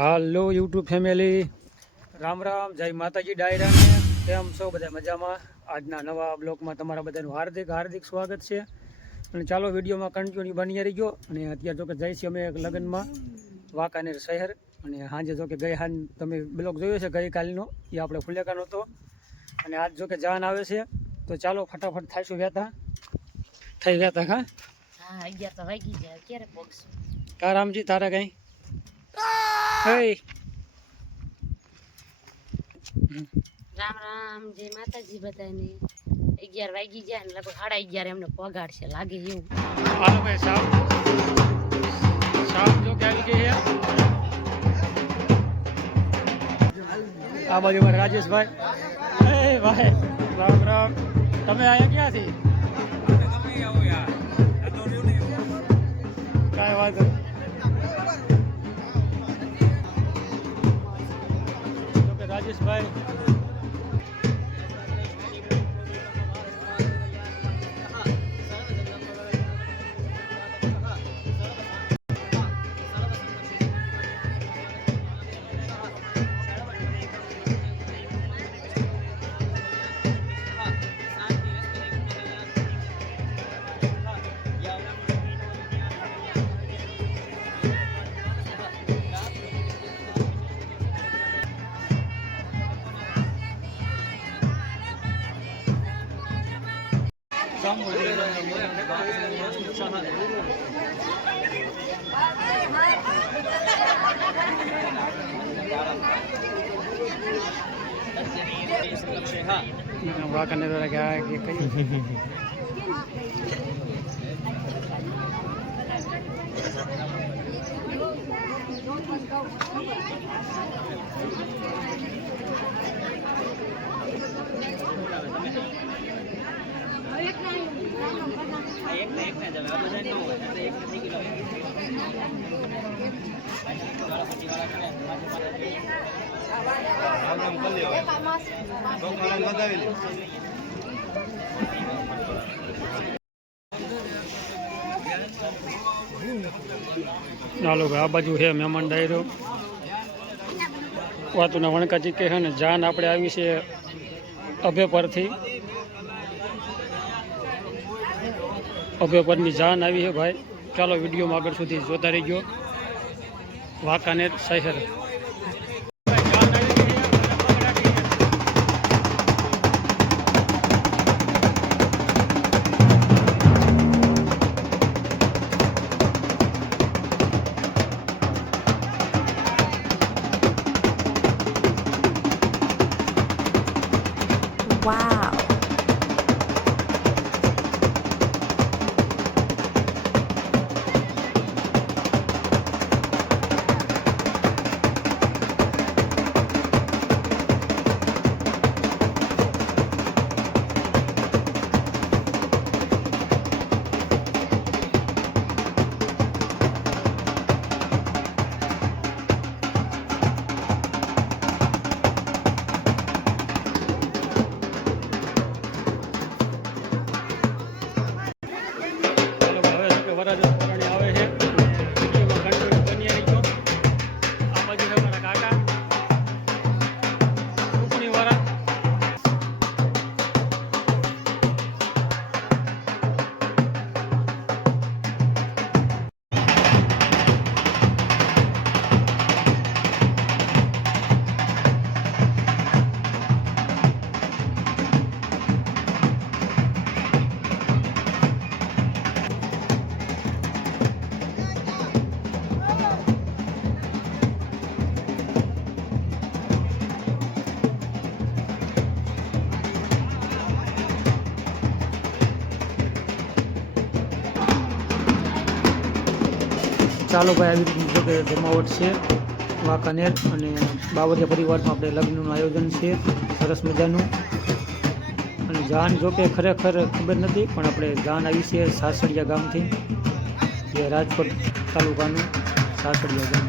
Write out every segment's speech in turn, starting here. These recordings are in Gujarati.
હાલો યુટ્યુબ ફેમિલી, રામ રામ, જય માતાજી ડાયરાને. કેમ છો બધા મજામાં? આજના નવા બ્લોગમાં તમારા બધાનું હાર્દિક હાર્દિક સ્વાગત છે. અને ચાલો વિડીયોમાં કન્ટિન્યુ બની રહીજો. અને અત્યારે જો કે જઈશું અમે એક લગ્નમાં વાંકાનેર શહેર. અને સાંજે જો કે તમે બ્લોગ જોયો છે ગઈકાલનો, એ આપણે ફુલેકાનો હતો. અને આજ જો કે જાન આવે છે, તો ચાલો ફટાફટ થાઈશું વહેતા. થઈ ગયા હા? હા 11 તો વાગી જાય. ક્યારે પહોંચશું? કારામજી તારા કઈ રામ રામ, જય માતાજી બધાને. 11 વાગી જાય ને લગભગ 11:30 એમને પગાડશે લાગે એવું. હાલો ભાઈ સાહેબ જો કે આવી ગઈ છે. આ બાજુ મારે રાજેશભાઈ. એ ભાઈ રામ રામ, તમે અહીંયા ક્યાંથી? કાંઈ વાંધો નહીં. રાજેશભાઈ વાંકાનેર વાળા કે કઈ ચાલો ભાઈ, આ બાજુ છે મહેમાન ડાયરો. વાતુના વણકાજી કે છે ને જાન આપણે આવી છે અભય પરથી. અભય પરની જાન આવી છે ભાઈ. ચાલો વિડીયોમાં આગળ સુધી જોતા રહીજો. વાંકાનેર શહેર. વાવ. ચાલો ભાઈ, આવી રીતે કે જમાવટ છે વાંકાનેર. અને બાવરિયા પરિવારમાં આપણે લગ્નનું આયોજન છે સરસ મજાનું. અને જાન જો કે ખરેખર ખબર નથી, પણ આપણે જાન આવી છે સાસડિયા ગામથી, જે રાજકોટ તાલુકાનું સાસડિયા ગામ.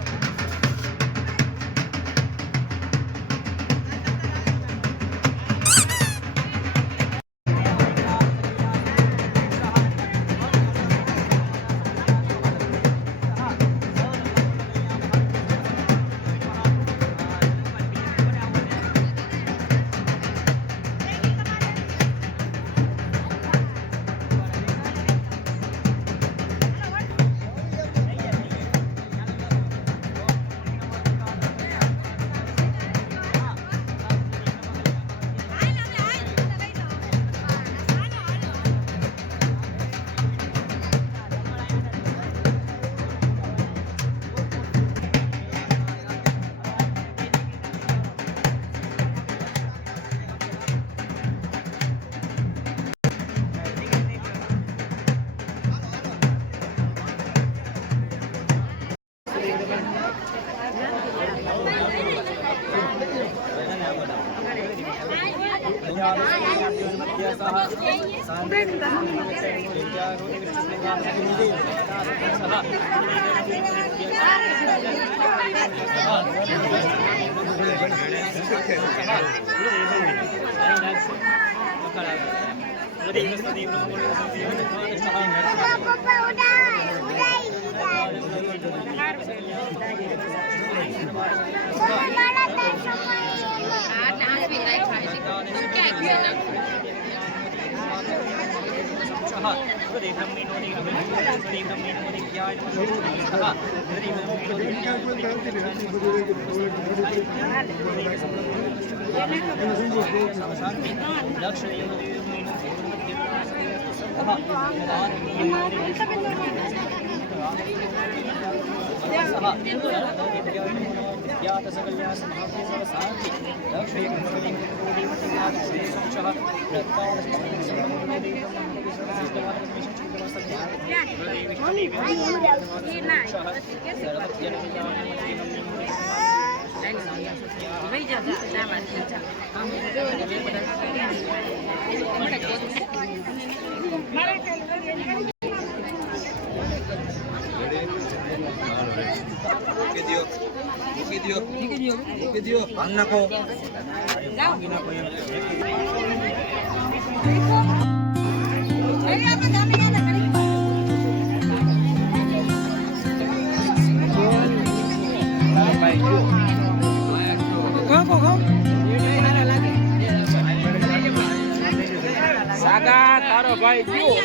સાગા તારો ભાઈ ગયો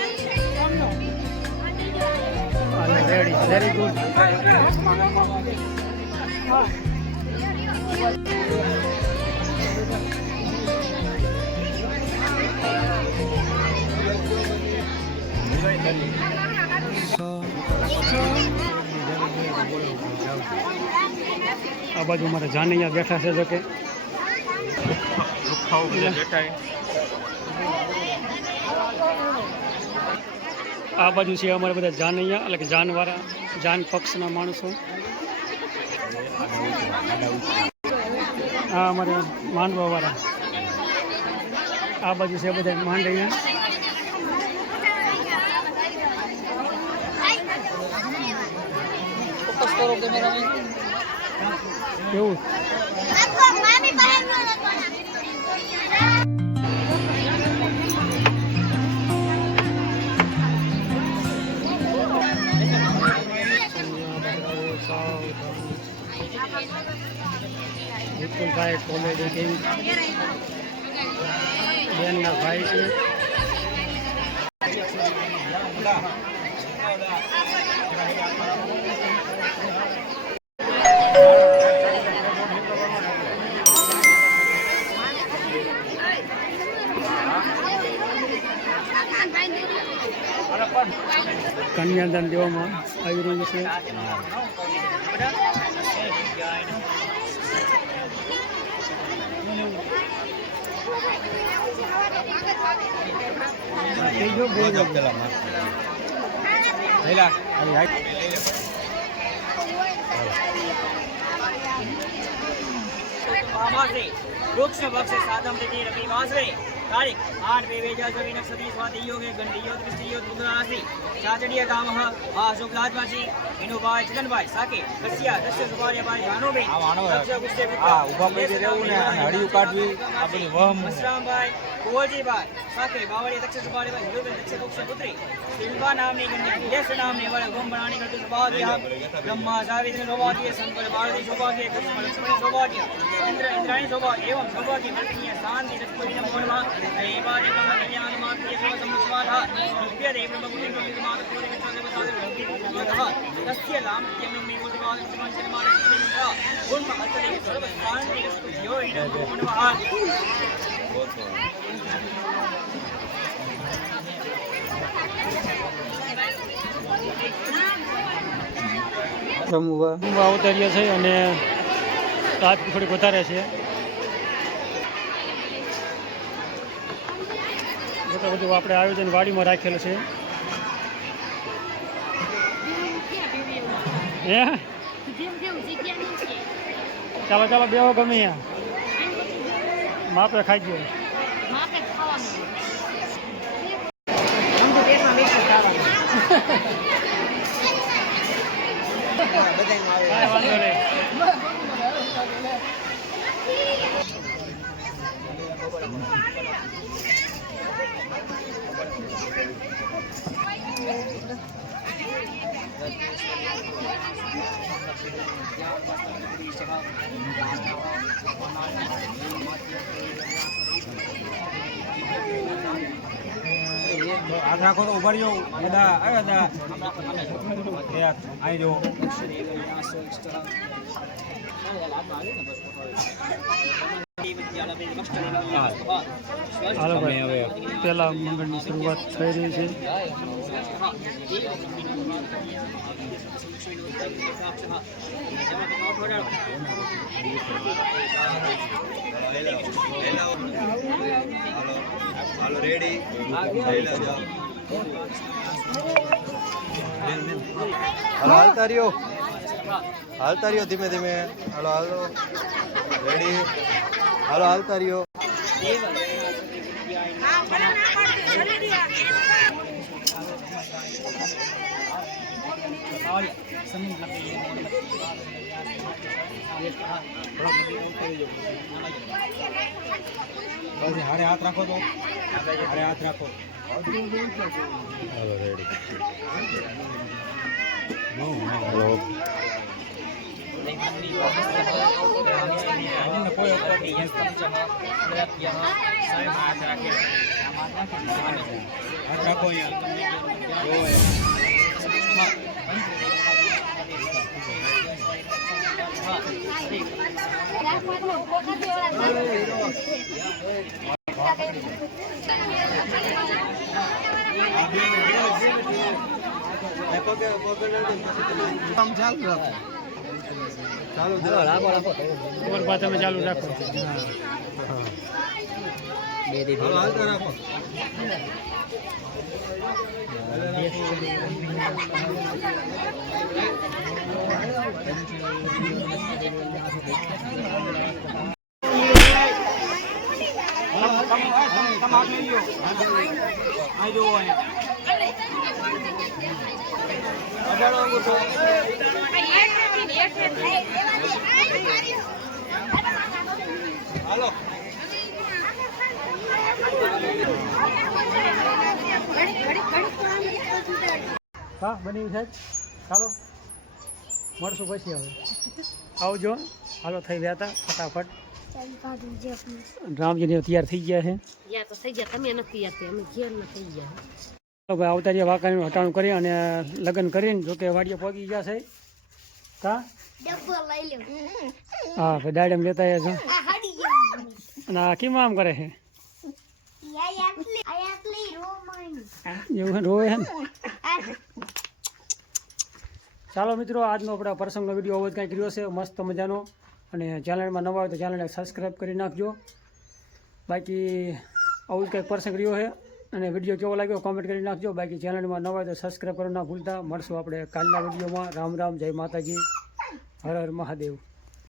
રેડી વેરી ગુડ આ બાજુ અમારે જાનૈયા બેઠા છે જો કે આ બાજુ છે અમારે બધા જાનૈયા એટલે કે જાનવાળા જાન પક્ષના માણસો આ અમારે માંડવાવાળા આ બાજુ છે બધા માંડૈયા એવું વિપુલભાઈ કોમેડી કિંગ બેનના ભાઈ છે કન્યાદાન દેવામાં આવી રહ્યું છે વૃક્ષ બક્ષ સાધમ રવિ વાસરે તારીખ 8/2/2024 સ્વાતિ યોગે ગંડી યોગ દૃષ્ટિ યોગ ઉદરાસી ચાચડીયા ગામઃ આ શુભલાજમાજી વિનુભાઈ ચિકનભાઈ સાકે કસિયા દસ્ય સુવારિયાભાઈ જાનુભાઈ દક્ષ ગુસ્સે આ ઉભા પડી રહેવું ને હડિયું કાઢવી આ બધી વહમ મસરામભાઈ કોવલજીભાઈ સાકે બાવળી દક્ષ સુવારિયાભાઈ હિરુબેન દક્ષ ગુસ્સે પુત્રી શિલ્પા નામની ગંડી યશ નામની વડે ગોમ બનાણી કરતી સુભાગ્ય બ્રહ્મા સાવિત્રી સૌભાગ્ય શંકર ભારતી સૌભાગ્ય કૃષ્ણ લક્ષ્મણ સૌભાગ્ય ઇન્દ્રાણી સૌભાગ્ય એવં સૌભાગ્ય મંત્રીય શાંતિ લક્ષ્મી મોહનમાં એવાદે કલ્યાણ માત્રે સર્વ સમસ્વાધા દિવ્ય દેવ બ્રહ્મગુણ માત પૂર્ણ વિચારે બતાવે તસ્ય નામ યમ મે ઉદવાદ સમાન શર્માને સિંહા ગુણ અતરે સર્વ શાંતિ યો ઇન ગુણવાહ રમવા અવતર્ય છે અને રાત થોડીક વધારે છે બધું આપણે આયોજન વાડીમાં રાખેલું છે હે ચાલો ચાલો બેહો ગમે માપે ખાઈ ગયો કાંઈ વાંધો નહીં. હાથ રાખો તો ઉભા રહ્યો દાદા આવે દાદા આવી જાઓ હાલો ભાઈ હવે પહેલા મંગળની શરૂઆત થઈ રહી છે. હાલો રેડી હાલો હાલતા રહ્યો ધીમે ધીમે હાલો હાલો રેડી હાલો હાલતા રહ્યો હારે હાથ રાખો તો હારે હાથ રાખો હાલો રેડી હાલો હાથ રાખો ઉપર પા તમે ચાલુ રાખો. હાલતા રાખો હાલો હા બની સાહેબ ચાલો મળશું પછી હવે આવજો. હાલો થઈ ગયા હતા ફટાફટ. રામજીને તૈયાર થઈ ગયા છે. યા તો થઈ ગયા, તમે નથી યાર, અમે ઘેર ન થઈ ગયા. તો ભાઈ આવતા રહ્યા વાંકાનું હટાણું કરી અને લગ્ન કરીને જોકે વાડીએ પહોંચી ગયા છે. હા હા ભાઈ દાડમ લેતા આવ્યા છો. અને આ કેમ આમ કરે છે? એવું રોવે છે ને. ચાલો મિત્રો, આજનો આપણા પ્રસંગનો વિડીયો આવો જ કાંઈક રહ્યો છે મસ્ત મજાનો. અને ચેનલમાં નવા હોય તો ચેનલને સબસ્ક્રાઈબ કરી નાખજો. બાકી આવું જ કંઈક પ્રસંગ રહ્યો છે અને વિડીયો કેવો લાગ્યો કોમેન્ટ કરી નાખજો. બાકી ચેનલમાં નવા હોય તો સબસ્ક્રાઈબ કરવા ના ભૂલતા. મળશું આપણે કાલના વિડીયોમાં. રામ રામ, જય માતાજી, હર હર મહાદેવ.